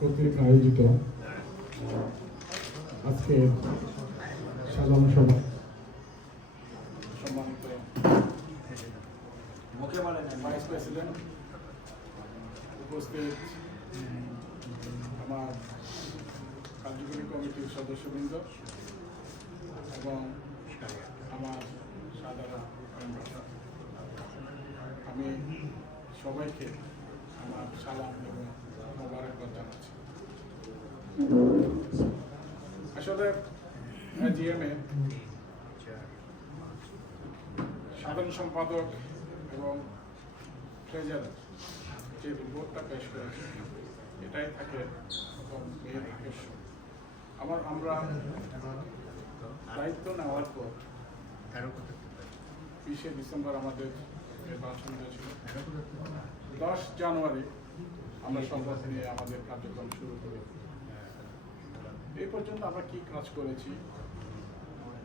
কর্তৃক আয়োজিত আজকে সাধারণ সভা। সম্মানিত উপস্থিত আমার কার্যকরী কমিটির সদস্যবৃন্দ এবং আমার সাধারণ মেম্বার। আমি সবাইকে আমার সালাম এবং মোবারকবাদ জানাচ্ছি আসলে জিএমএ সাধারণ সম্পাদক এবং যে রিপোর্টটা পেশ করেছে, এটাই থাকে এর উদ্দেশ্য। আমার আমরা দায়িত্ব নেওয়ার পর বিশে ডিসেম্বর আমাদের নির্বাচন হয়েছিল। দশ জানুয়ারি আমরা সংবাদ নিয়ে আমাদের কার্যক্রম শুরু করি। এই পর্যন্ত আমরা কি কাজ করেছি?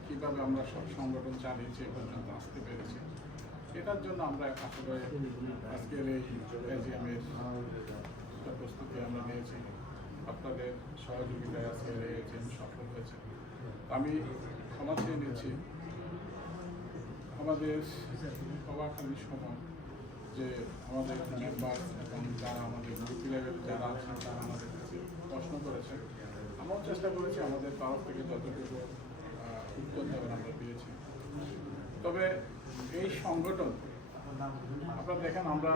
কীভাবে আমরা সব সংগঠন চালিয়েছি এ পর্যন্ত আসতে পেরেছি? এটার জন্য আমরা আসলে আজকের এই এজিএমের প্রস্তুতি আমরা নিয়েছি। আপনাদের সহযোগিতায় আজকের এই সফল হয়েছে। আমি ক্ষমা চেয়ে নিয়েছি আমাদের অবাকালীন সময় যে আমাদের মেম্বার এবং যারা আমাদের গ্রুপি লেভেল যারা আছেন, তারা আমাদের কাছে প্রশ্ন করেছে আমরাও চেষ্টা করেছি, আমাদের তরফ থেকে যতটুকু দেওয়ার আমরা দিয়েছি তবে এই সংগঠন, আপনারা দেখেন, আমরা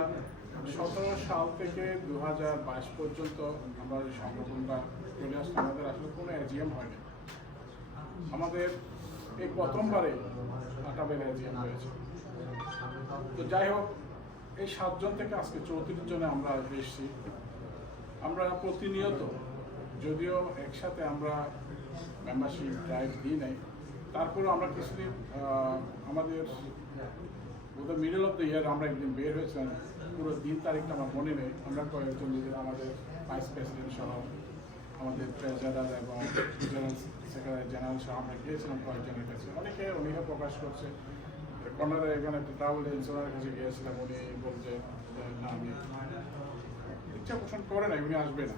সতেরো সাল থেকে দু হাজার বাইশ পর্যন্ত আমরা এই সংগঠনটা চলে আসছি। আমাদের আসলে কোনো এজিএম হয়নি। আমাদের এই প্রথমবারে আটাবের এজিএম হয়েছে। তো যাই হোক, এই সাতজন থেকে আজকে চৌত্রিশ জনে আমরা এসেছি। আমরা প্রতিনিয়ত যদিও একসাথে আমরা মেম্বারশিপ ড্রাইভ দিই নাই, তারপরেও আমরা কিছুদিন আমাদের বোধহয় মিডল অফ দ্য ইয়ার আমরা একদিন বের হয়েছিলাম, পুরো দিন তারিখটা আমার মনে নেই, আমরা কয়েকজন নিজের আমাদের ভাইস প্রেসিডেন্ট সহ, আমাদের ট্রেজারার এবং জেনারেল সেক্রেটারি জেনারেল সহ আমরা গিয়েছিলাম কয়েকজনের কাছে। অনেকে অনীহা প্রকাশ করছে, কর্নারে এখানে একটা ট্রাভেল ইন্স্যুরেন্সের কাছে গিয়েছিলাম, উনি বলছে না, আমি ইচ্ছা পোষণ করে না উনি আসবে না।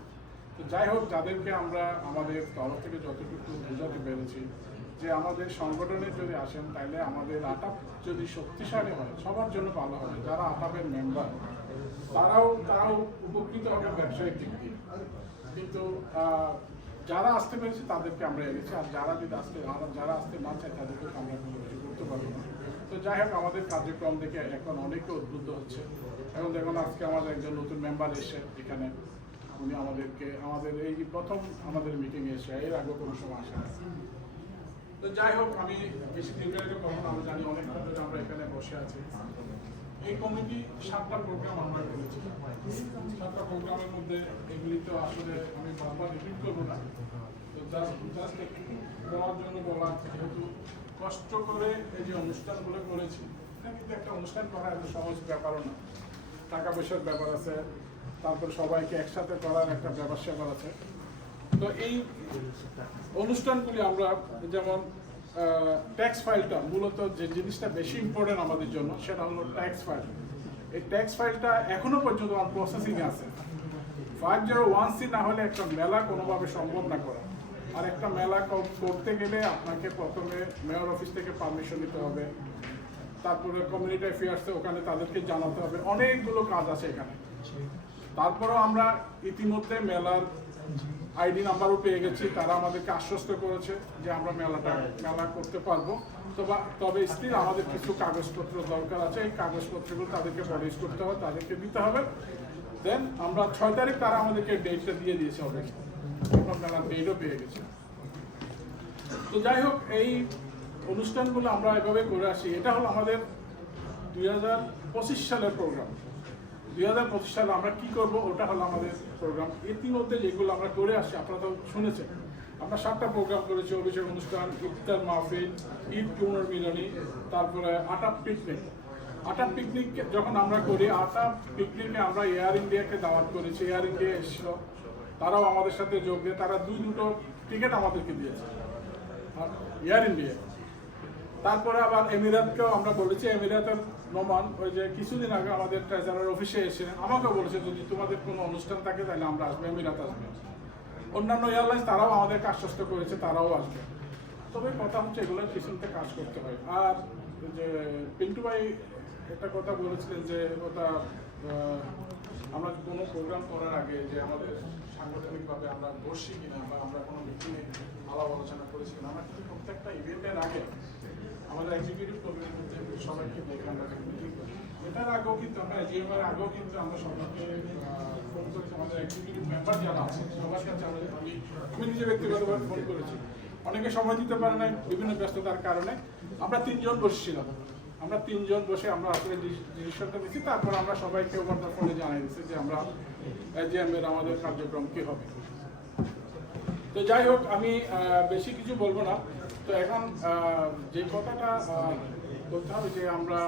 তো যাই হোক যাদেরকে আমরা আমাদের তরফ থেকে যতটুকু বোঝাতে পেরেছি যে আমাদের সংগঠনে যদি আসেন, তাহলে আমাদের আটাপ যদি শক্তিশালী হয়, সবার জন্য ভালো হবে। যারা আটাপের মেম্বার তারাও তারাও উপকৃত হবে ব্যবসায়িক দিক দিয়ে। কিন্তু যারা আসতে পেরেছে, তাদেরকে আমরা এনেছি। আর যারা যদি আসতে যারা আসতে না চায়, তাদেরকে আমরা কিছু করতে পারি না। তো যাই হোক, আমাদের কার্যক্রম দেখে এখন অনেকে উদ্বুদ্ধ হচ্ছে। এখন দেখুন, আজকে আমাদের একজন নতুন মেম্বার এসে এখানে উনি আমাদেরকে, আমাদের এই প্রথম আমাদের মিটিং এসে, এর আগে কোনো সময় আসে না। তো যাই হোক, আমি বেশি দীর্ঘায়িত করব না আমরা জানি অনেকটা ধরে আমরা এখানে বসে আছি। এই কমিটি সাতটা প্রোগ্রাম আমরা করেছি। সাতটা প্রোগ্রামের মধ্যে এগুলি তো আসলে আমি বারবার রিপিট করব না। তো জাস্ট জাস্ট বলার জন্য বলা যেহেতু কষ্ট করে এই যে অনুষ্ঠানগুলো করেছি, এটা কিন্তু একটা অনুষ্ঠান করা এত সহজ ব্যাপারও না। টাকা পয়সার ব্যাপার আছে তারপর সবাইকে একসাথে করার একটা ব্যাপার স্যাপার আছে। তো এই অনুষ্ঠানগুলি আমরা যেমন ট্যাক্স ফাইলটা মূলত যে জিনিসটা বেশি ইম্পর্টেন্ট আমাদের জন্য সেটা হলো ট্যাক্স ফাইল এই ট্যাক্স ফাইলটা এখনও পর্যন্ত আমার প্রসেসিং আছে। ফাইভ জিরো ওয়ান সি না হলে একটা মেলা কোনোভাবে সম্ভব না করা। আর একটা মেলা করতে গেলে আপনাকে প্রথমে মেয়র অফিস থেকে পারমিশন নিতে হবে। তারপরে কমিউনিটি অ্যাফেয়ার্সে ওখানে তাদেরকে জানাতে হবে। অনেকগুলো কাজ আছে এখানে। তারপরেও আমরা ইতিমধ্যে মেলার আইডি নাম্বারও পেয়ে গেছি। তারা আমাদেরকে আশ্বস্ত করেছে যে আমরা মেলাটা, মেলা করতে পারব। তবে তবে স্টিল আমাদের কিছু কাগজপত্র দরকার আছে। এই কাগজপত্রগুলো তাদেরকে প্রডিউস করতে হবে, তাদেরকে দিতে হবে। দেন আমরা ছয় তারিখ তারা আমাদেরকে ডেটটা দিয়ে দিয়েছে আমরা মেলার ডেটও পেয়ে গেছে। তো যাই হোক, এই অনুষ্ঠানগুলো আমরা এভাবে করে আসি। এটা হলো আমাদের দুই হাজার পঁচিশ সালের প্রোগ্রাম দুই হাজার পঁচিশ সালে আমরা কি করব, ওটা হলো আমাদের প্রোগ্রাম ইতিমধ্যে যেগুলো আমরা করে আসছি, আপনারা তো শুনেছেন। আমরা সাতটা প্রোগ্রাম করেছি, অভিষেক অনুষ্ঠান, ইফতার মাহফিল, ঈদ পুনর্মিলনী তারপরে আটাপ পিকনিক আটাপ পিকনিক যখন আমরা করি আটাপ পিকনিকে আমরা এয়ার ইন্ডিয়াকে দাওয়াত করেছি এয়ার ইন্ডিয়া এসেছিল। তারাও আমাদের সাথে যোগ দিয়ে, তারা দুই দুটো টিকিট আমাদেরকে দিয়েছে। এয়ার ইন্ডিয়া তারপরে আবার এমিরাতকেও আমরা বলেছি এমিরাতের নোমান ওই যে কিছুদিন আগে আমাদের ট্রেজারার অফিসে এসে আমাকে বলেছে, যদি তোমাদের কোনো অনুষ্ঠান থাকে, তাহলে আমরা আসব, এমিরাত আসবে। অন্যান্য এয়ারলাইন্স তারাও আমাদেরকে আশ্বস্ত করেছে, তারাও আসবে। তবে কথা হচ্ছে, এগুলোর পিছনতে কাজ করতে হয়। আর যে পিন্টু ভাই একটা কথা বলেছিলেন যে, ওটা আমরা কোনো প্রোগ্রাম করার আগে যে আমাদের সাংগঠনিকভাবে আমরা বসছি কিনা বা আমরা কোনো মিটিংয়ে আলাপ আলোচনা করেছি কিনা, আমরা কিন্তু প্রত্যেকটা ইভেন্টের আগে আমাদের এক্সিকিউটিভ কমিটির মধ্যে সবাইকে দেখে আমরা এটার আগেও কিন্তু আমরা জিএমআর আগেও কিন্তু আমরা সবাইকে ফোন করেছি। আমাদের এক্সিকিউটিভ মেম্বার যারা আছে সবার কাছে আমরা আমি আমি নিজে ব্যক্তিগতভাবে ফোন করেছি। অনেকে সময় দিতে পারে না বিভিন্ন ব্যস্ততার কারণে। আমরা তিনজন বসেছিলাম। আমরা তিনজন বসে আমরা আসলে ডিসিশনটা নিচ্ছি তারপর আমরা সবাইকে ওভার ফোনে জানাই দিচ্ছি যে আমরা এজিএমের আমাদের কার্যক্রম কি হবে। তো যাই হোক, আমি বেশি কিছু বলব না। তো এখন যে কথাটা বলতে হবে যে আমরা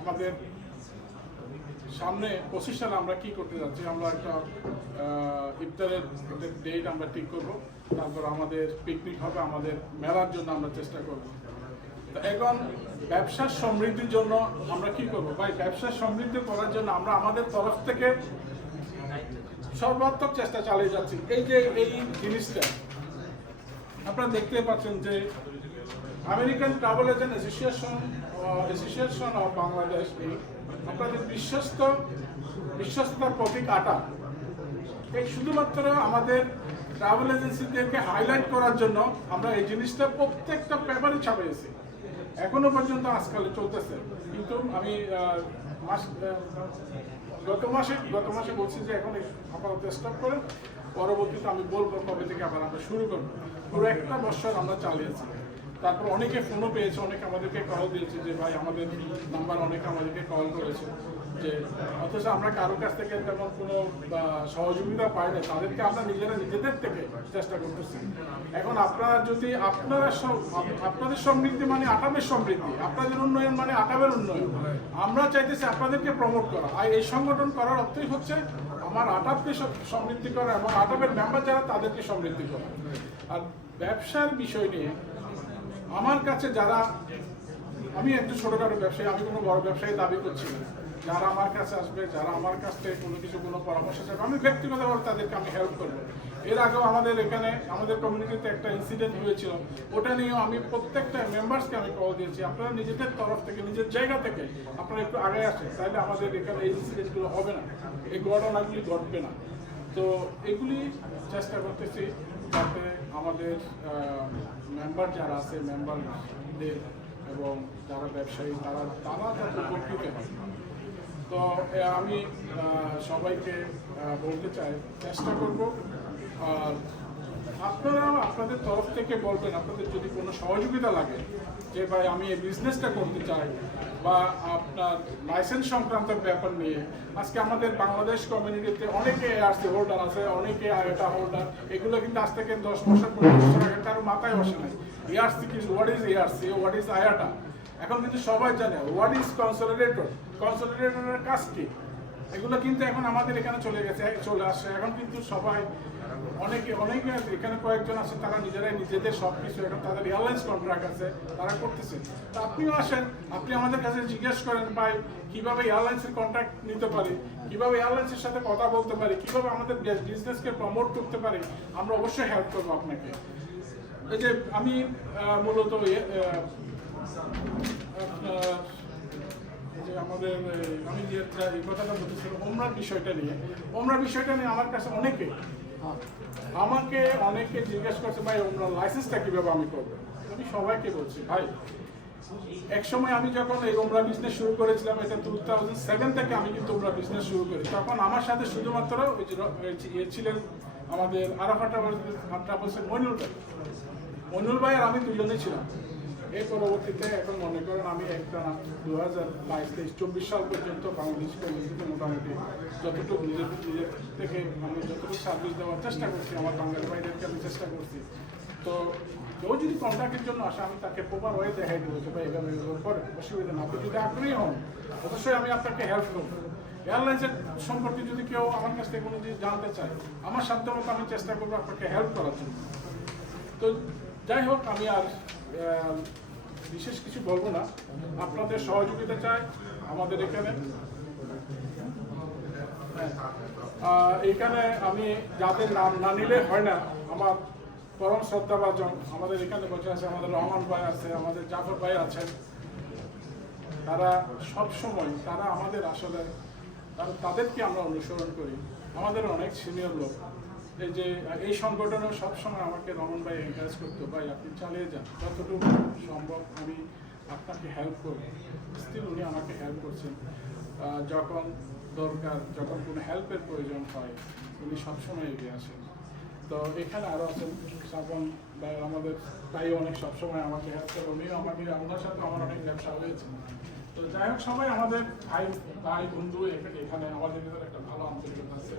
আমাদের সামনে পঁচিশ সালে আমরা কি করতে যাচ্ছি, আমরা একটা ইফতারের ডেট আমরা ঠিক করব। তারপর আমাদের পিকনিক হবে, আমাদের মেলার জন্য আমরা চেষ্টা করব। তো এখন ব্যবসার সমৃদ্ধির জন্য আমরা কি করব? ভাই ব্যবসার সমৃদ্ধি করার জন্য আমরা আমাদের তরফ থেকে সর্বাত্মক চেষ্টা চালিয়ে যাচ্ছি। এই যে এই জিনিসটা, আপনারা দেখতে পাচ্ছেন যে American travel agent association association of Bangladesh, আপনাদের বিশ্বস্ত, বিশ্বস্ততার প্রতীক আটা। এই শুধুমাত্র আমাদের ট্রাভেল এজেন্সিদেরকে হাইলাইট করার জন্য আমরা এই জিনিসটা প্রত্যেকটা পেপারে ছাপিয়েছি। এখনও পর্যন্ত আজকাল চলতেছে। কিন্তু আমি মাস গত মাসে গত মাসে বলছি যে এখন আপাতত স্টপ করেন। পরবর্তীতে আমি বলব কবে থেকে আবার আমরা শুরু করব। পুরো একটা বছর আমরা চালিয়েছি। তারপর অনেকে ফোনও পেয়েছে, অনেকে আমাদেরকে কল দিয়েছে যে, ভাই, আমাদের নাম্বার অনেকে আমাদেরকে কল করেছে। যে, অথচ আমরা কারও কাছ থেকে তেমন কোনো সহযোগিতা পাই না, তাদেরকে আমরা নিজেরা নিজেদের থেকে চেষ্টা করতেছি। এখন আপনারা যদি আপনারা আপনাদের সমৃদ্ধি মানে আটামের সমৃদ্ধি, আপনাদের উন্নয়ন মানে আটামের উন্নয়ন। আমরা চাইতেছি আপনাদেরকে প্রমোট করা। আর এই সংগঠন করার অর্থই হচ্ছে আমার আটাপকে সমৃদ্ধি করা এবং আটাপের মেম্বার যারা, তাদেরকে সমৃদ্ধি করা। আর ব্যবসার বিষয় নিয়ে, আমার কাছে যারা, আমি একটু ছোটখাটো ব্যবসায়ী, আমি কোনো বড় ব্যবসায়ী দাবি করছি না। যারা আমার কাছে আসবে, যারা আমার কাছ থেকে কোনো কিছু, কোনো পরামর্শ চাইবে, আমি ব্যক্তিগতভাবে তাদেরকে আমি হেল্প করব। এর আগেও আমাদের এখানে, আমাদের কমিউনিটিতে একটা ইনসিডেন্ট হয়েছিল। ওটা নিয়েও আমি প্রত্যেকটা মেম্বার্সকে আমি কল দিয়েছি। আপনারা নিজেদের তরফ থেকে, নিজের জায়গা থেকে আপনারা একটু আগে আসেন, তাহলে আমাদের এখানে এই ইনসিডেন্টগুলো হবে না। এই ঘটনাগুলি ঘটবে না। তো এগুলি চেষ্টা করতেছি যাতে আমাদের মেম্বার যারা আছে মেম্বারদের এবং যারা ব্যবসায়ী, তারা তারা যাতে উপকৃত হয়। তো আমি সবাইকে বলতে চাই, চেষ্টা করব আর আপনারা আপনাদের তরফ থেকে বলবেন, আপনাদের যদি কোনো সহযোগিতা লাগে, যে ভাই আমি এই বিজনেসটা করতে চাই, বা আপনার লাইসেন্স সংক্রান্ত ব্যাপার নিয়ে, আজকে আমাদের বাংলাদেশ কমিউনিটিতে অনেকে এআরসি হোল্ডার আছে, অনেকে আয়টা হোল্ডার এগুলো কিন্তু আজ থেকে দশ বছর পনেরো বছর আগে কারও মাথায় বসে নাই। এআরসি কি what is ARC what is IATA এখন কিন্তু সবাই জানে হোয়াট ইজ কনসলিডেটর কনসলিডেটরের কাজ কি? এগুলো কিন্তু এখন আমাদের এখানে চলে গেছে, চলে আসছে এখন কিন্তু সবাই, অনেকে অনেকে এখানে কয়েকজন আছে, তারা নিজেরাই নিজেদের সব কিছু এখন তাদের এয়ারলাইন্স কন্ট্রাক্ট আছে, তারা করতেছে। তা আপনিও আসেন, আপনি আমাদের কাছে জিজ্ঞেস করেন, ভাই, কীভাবে এয়ারলাইন্সের কন্ট্রাক্ট নিতে পারি? কীভাবে এয়ারলাইন্সের সাথে কথা বলতে পারি? কীভাবে আমাদের বিজনেসকে প্রমোট করতে পারি? আমরা অবশ্যই হেল্প করব আপনাকে। এই যে আমি মূলত যে আমাদের আমি যে কথাটা বলতেছিলাম ওমরার বিষয়টা নিয়ে। ওমরার বিষয়টা নিয়ে আমার কাছে অনেকে, আমাকে অনেকে জিজ্ঞেস করছে, ভাই, ওমরার লাইসেন্সটা কীভাবে আমি করব? আমি সবাইকে বলছি, ভাই এক সময় আমি যখন এই ওমরা বিজনেস শুরু করেছিলাম, এটা টু থাউজেন্ড সেভেন থেকে আমি কিন্তু ওমরা বিজনেস শুরু করি। তখন আমার সাথে শুধুমাত্র ইয়ে ছিলেন আমাদের আরাফাট ট্রাভেলসের মইনুল ভাই। মইনুল ভাই আর আমি দুজনেই ছিলাম। এর পরবর্তীতে এখন মনে করেন আমি একটা দু হাজার বাইশ তেইশ চব্বিশ সাল পর্যন্ত বাংলাদেশ কমিউনিটিতে মোটামুটি যতটুকু নিজের নিজের থেকে আমি যতটুকু সার্ভিস দেওয়ার চেষ্টা করছি, আমার বাঙালি ভাইদেরকে আমি চেষ্টা করছি। তো কেউ যদি কন্ট্রাক্টের জন্য আসে, আমি তাকে প্রপার ওয়ে দেখাই দেবো যে, ভাই, এভাবে এভাবে করে অসুবিধা না আপনি যদি আগ্রহী হন, অবশ্যই আমি আপনাকে হেল্প করব। এয়ারলাইন্সের সম্পর্কে যদি কেউ আমার কাছ থেকে কোনো জিনিস জানতে চায়, আমার সাধ্য মতো আমি চেষ্টা করব আপনাকে হেল্প করার জন্য। তো যাই হোক, আমি আর বিশেষ কিছু বলব না। আপনাদের সহযোগিতা চাই আমাদের এখানে। হ্যাঁ। এখানে আমি যাদের নাম না নিলে হয় না, আমার পরম শ্রদ্ধাভাজন আমাদের এখানে বসে আছে, আমাদের রহমান ভাই আছে, আমাদের জাফর ভাই আছেন। তারা সব সময় তারা আমাদের আসলে তাদেরকে আমরা অনুসরণ করি। আমাদের অনেক সিনিয়র লোক। এই যে, এই সংগঠনে সবসময় আমাকে রমন ভাই এনকারেজ করতো, ভাই, আপনি চালিয়ে যান, যতটুকু সম্ভব আমি আপনাকে হেল্প করব। স্টিল উনি আমাকে হেল্প করছেন। যখন দরকার, যখন কোনো হেল্পের প্রয়োজন হয়, উনি সবসময় এগিয়ে আসেন। তো এখানে আরও আছেন শ্রাবণ ভাই, আমাদের তাই অনেক সবসময় আমাকে হেল্প করে, উনিও আমাকে ওনার সাথে আমার অনেক ব্যবসা হয়েছে। তো যাই হোক, সবাই আমাদের ভাই ভাই, বন্ধু, এখানে এখানে আমাদের ভিতরে একটা ভালো আন্তরিকতা আছে।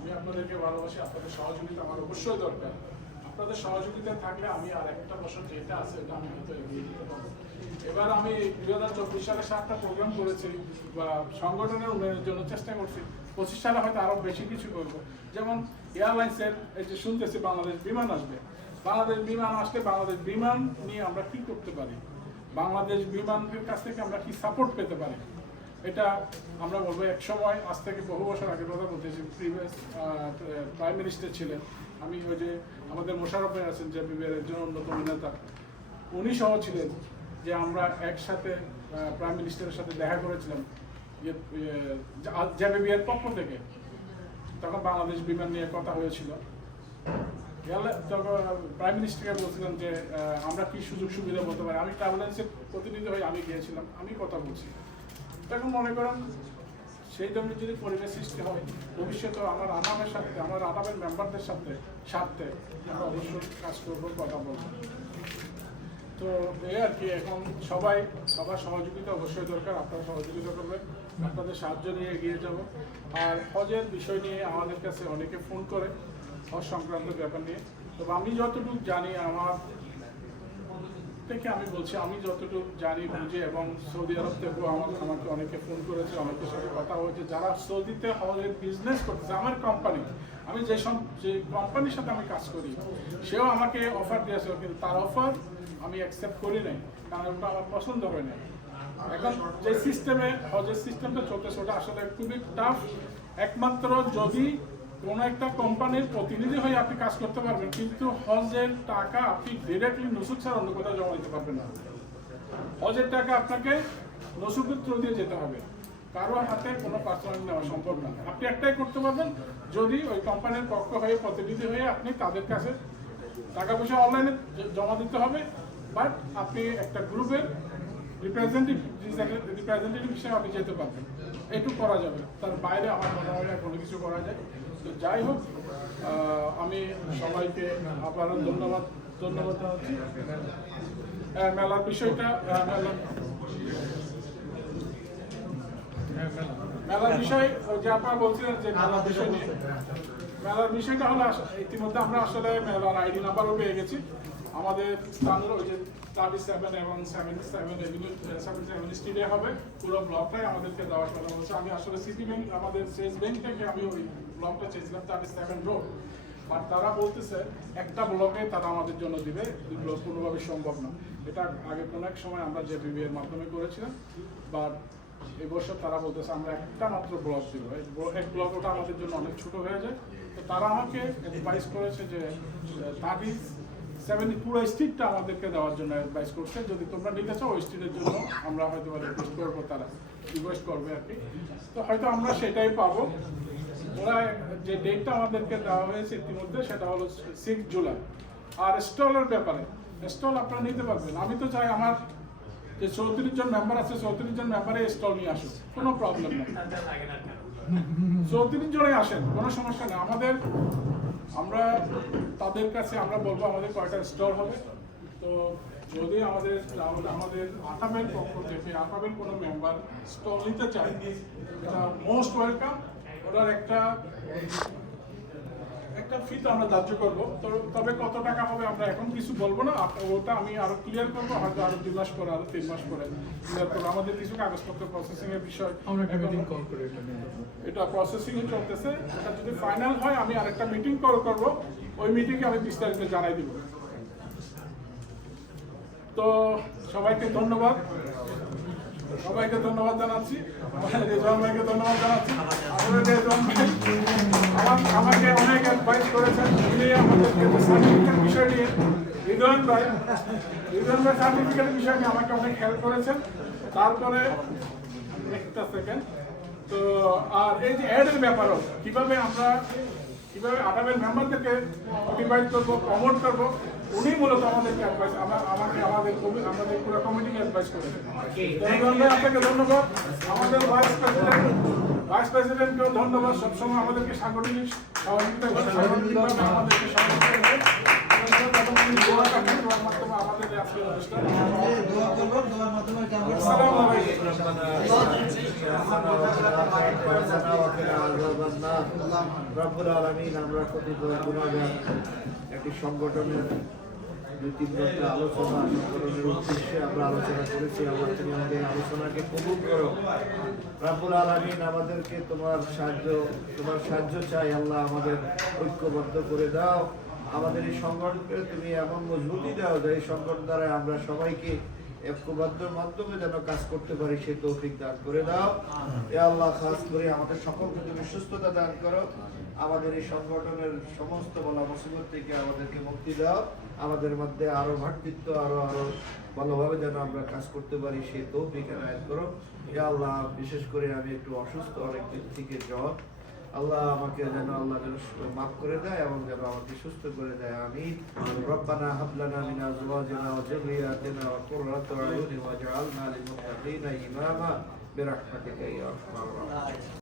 আমি আপনাদেরকে ভালোবাসি, আপনাদের সহযোগিতা আমার অবশ্যই দরকার। আপনাদের সহযোগিতা থাকলে আমি আর একটা বছর যেটা আছে এটা আমি হয়তো এগিয়ে দিতে পারব। এবার আমি দুই হাজার চব্বিশ সালে সাতটা প্রোগ্রাম করেছি, বা সংগঠনের উন্নয়নের জন্য চেষ্টা করছি। পঁচিশ সালে হয়তো আরও বেশি কিছু করব। যেমন এয়ারলাইন্সের এই যে শুনতেছি, বাংলাদেশ বিমান আসবে। বাংলাদেশ বিমান আসলে বাংলাদেশ বিমান নিয়ে আমরা কি করতে পারি? বাংলাদেশ বিমানের কাছ থেকে আমরা কি সাপোর্ট পেতে পারি? এটা আমরা বলব, এক সময় আজ থেকে বহু বছর আগে কথা বলতেছি প্রিভিয়াস প্রাইম মিনিস্টার ছিলেন। আমি ওই যে আমাদের মোশারফ ভাই আছেন, যে বিবিআর একজন অন্যতম নেতা, উনি সহ ছিলেন যে আমরা একসাথে প্রাইম মিনিস্টারের সাথে দেখা করেছিলাম জেবিবিএর পক্ষ থেকে। তখন বাংলাদেশ বিমান নিয়ে কথা হয়েছিল। প্রাইম মিনিস্টারকে বলছিলাম যে আমরা কি সুযোগ সুবিধা বলতে পারি? আমি ট্রাভেল ট্রাভেলেন্সের প্রতিনিধি হয়ে আমি গিয়েছিলাম, আমি কথা বলছি। তখন মনে করেন সেই ধরনের যদি পরিবেশ সৃষ্টি হয়, ভবিষ্যতে আমার আনামের সাথে, আমার আনামের মেম্বারদের সাথে স্বার্থে আমরা অবশ্যই কাজ করব, কথা বলব। তো এই আর কি, এখন সবাই, সবার সহযোগিতা অবশ্যই দরকার, আপনারা সহযোগিতা করবেন, আপনাদের সাহায্য নিয়ে এগিয়ে যাব। আর হজের বিষয় নিয়ে আমাদের কাছে অনেকে ফোন করে, হজ সংক্রান্ত ব্যাপার নিয়ে। তবে আমি যতটুকু জানি, আমার থেকে আমি বলছি, আমি যতটুকু জানি বুঝি এবং সৌদি আরব থেকেও আমার আমাকে অনেকে ফোন করেছে, অনেকের সাথে কথা হয়েছে। যারা সৌদিতে হজের বিজনেস করতেছে, আমার কোম্পানি আমি যে সব, যে কোম্পানির সাথে আমি কাজ করি, সেও আমাকে অফার দিয়েছিল কিন্তু তার অফার আমি অ্যাকসেপ্ট করি নাই, কারণ ওটা আমার পছন্দ হয় না এখন যে সিস্টেমে হজের সিস্টেমটা চলতেছে, ওটা আসলে খুবই টাফ একমাত্র যদি কোনো একটা কোম্পানির প্রতিনিধি হয়ে আপনি কাজ করতে পারবেন, কিন্তু হজের টাকা আপনি ডিরেক্টলি নসুক ছাড়া অন্য কোথাও জমা দিতে পারবেন না। হজের টাকা আপনাকে নসুকের দিয়ে যেতে হবে। কারও হাতে কোনো পার্সোনাল নেওয়া সম্ভব না। আপনি একটাই করতে পারবেন, যদি ওই কোম্পানির পক্ষ হয়ে, প্রতিনিধি হয়ে আপনি তাদের কাছে টাকা পয়সা অনলাইনে জমা দিতে হবে। বাট আপনি একটা গ্রুপের রিপ্রেজেন্টেটিভ হিসেবে আপনি যেতে পারবেন। একটু করা যাবে। তার বাইরে আমার মনে হয় কোনো কিছু করা যায়। যাই হোক আমি সবাইকে আবারও ধন্যবাদ ধন্যবাদ জানাচ্ছি। মেলার বিষয়টা মেলার বিষয় যে আপনারা বলছিলেন যে মেলার বিষয় নিয়ে। মেলার বিষয়টা হলো ইতিমধ্যে আমরা আসলে মেলার আইডি নাম্বারও পেয়ে গেছি। আমাদের স্থানের ওই যে থার্টি সেভেন এবং seventy seven avenue seven seven স্ট্রিটে হবে। পুরো ব্লকটাই আমাদেরকে দেওয়ার কথা বলছে, আমি আসলে সিটি ব্যাংক আমাদের সেস ব্যাংক থেকে আমি ওই ব্লকটা চেয়েছিলাম থার্টি সেভেন রোড বাট তারা বলতেছে, একটা ব্লকে তারা আমাদের জন্য দিবে দুই ব্লক সম্ভব না। এটা আগে কোনো এক সময় আমরা যে এর মাধ্যমে করেছিলাম বাট এবছর তারা বলতেছে, আমরা একটা মাত্র ব্লক দিব। এক ব্লক ওটা আমাদের জন্য অনেক ছোট হয়ে যায়। তো তারা আমাকে অ্যাডভাইস করেছে যে থার্টি সেভেন্টি পুরো স্ট্রিটটা আমাদেরকে দেওয়ার জন্য অ্যাডভাইস করছে। যদি তোমরা নিতে চাও ওই স্ট্রিটের জন্য আমরা হয়তো রিকোয়েস্ট করব তারা। রিকোয়েস্ট করবে আর কি। তো হয়তো আমরা সেটাই পাবো। ওরা যে ডেটটা আমাদেরকে দেওয়া হয়েছে ইতিমধ্যে সেটা হলো সিক্স জুলাই আর স্টলের ব্যাপারে স্টল আপনারা নিতে পারবেন। আমি তো চাই আমার যে চৌত্রিশ জন মেম্বার আছে চৌত্রিশ জন মেম্বারে স্টল নিয়ে আসুন কোনো প্রবলেম নেই। চৌত্রিশ জনে আসেন কোনো সমস্যা নেই। আমাদের আমরা তাদের কাছে আমরা বলব আমাদের কয়টা স্টল হবে। তো যদি আমাদের আমাদের আটামের পক্ষ থেকে আটামের কোনো মেম্বার স্টল নিতে চায়, এটা মোস্ট ওয়েলকাম ওটার একটা একটা ফি তো আমরা ধার্য করব। তো তবে কত টাকা হবে আমরা এখন কিছু বলব না। ওটা আমি আরও ক্লিয়ার করব হয়তো আরও দুই মাস পরে আরও তিন মাস পরে ক্লিয়ার করব। আমাদের কিছু কাগজপত্র প্রসেসিং এর বিষয় মিটিং এটা প্রসেসিং এ চলতেছে। এটা যদি ফাইনাল হয় আমি আরেকটা মিটিং কল করব। ওই মিটিংয়ে আমি বিস্তারিত জানাই দিব। তো সবাইকে ধন্যবাদ। সবাইকে ধন্যবাদ জানাচ্ছি। রেজওয়ান ভাইকে ধন্যবাদ জানাচ্ছি। আসলে রেজওয়ান ভাই আমার আমাকে অনেক অ্যাডভাইস করেছেন। উনি আমাদেরকে সার্টিফিকেট বিষয় নিয়ে রিদওয়ান ভাই রিদওয়ান ভাই সার্টিফিকেটের বিষয় নিয়ে আমাকে অনেক হেল্প করেছেন। তারপরে একটা সেকেন্ড তো, আর এই যে অ্যাডের ব্যাপারও, কীভাবে আমরা কীভাবে আটামের মেম্বারদেরকে মোটিভাইট করব প্রমোট করব। উনি মূলত আমাদেরকে অ্যাডভাইস আমাকে আমাদের আমাদের পুরো কমিটিকে অ্যাডভাইস করেছেন। আপনাকে ধন্যবাদ। আমাদের ভাইস প্রেসিডেন্ট ভাইস প্রেসিডেন্টকেও ধন্যবাদ। সবসময় আমাদেরকে সাংগঠনিক সহযোগিতা করে সাংগঠনিকভাবে আমাদেরকে সহযোগিতা আমাদের আমরা একটি সংগঠনের আলোচনা উদ্দেশ্যে আমরা আলোচনা করেছি। আলোচনাকে করো। আলমিন, আমাদেরকে তোমার সাহায্য তোমার সাহায্য চাই। আল্লাহ আমাদের ঐক্যবদ্ধ করে দাও। আমাদের এই সংগঠনকে তুমি এমন মজবুতি দাও যে এই সংগঠন দ্বারা আমরা সবাইকে ঐক্যবদ্ধের মাধ্যমে যেন কাজ করতে পারি সে তৌফিক দান করে দাও। এ আল্লাহ খাস করে আমাদের সকলকে তুমি সুস্থতা দান করো। আমাদের এই সংগঠনের সমস্ত বলা মুসিবত থেকে আমাদেরকে মুক্তি দাও। আমাদের মধ্যে আরও ভাতৃত্ব আরও আরও ভালোভাবে যেন আমরা কাজ করতে পারি সে তৌফিক এনায়ত করো। এ আল্লাহ বিশেষ করে আমি একটু অসুস্থ অনেক দিন থেকে জ্বর। আল্লাহ আমাকে যেন আল্লাহ যেন মাফ করে দেয় এবং যেন আমাকে সুস্থ করে দেয় আমি রব্বানা হাবলানা মিন আজওয়াজিনা ওয়া যুররিয়াতিনা ওয়া কুররাতা আয়ুনি ওয়াজআলনা লিল মুত্তাকিনা ইমামা ইয়া আরহামার রাহিমিন।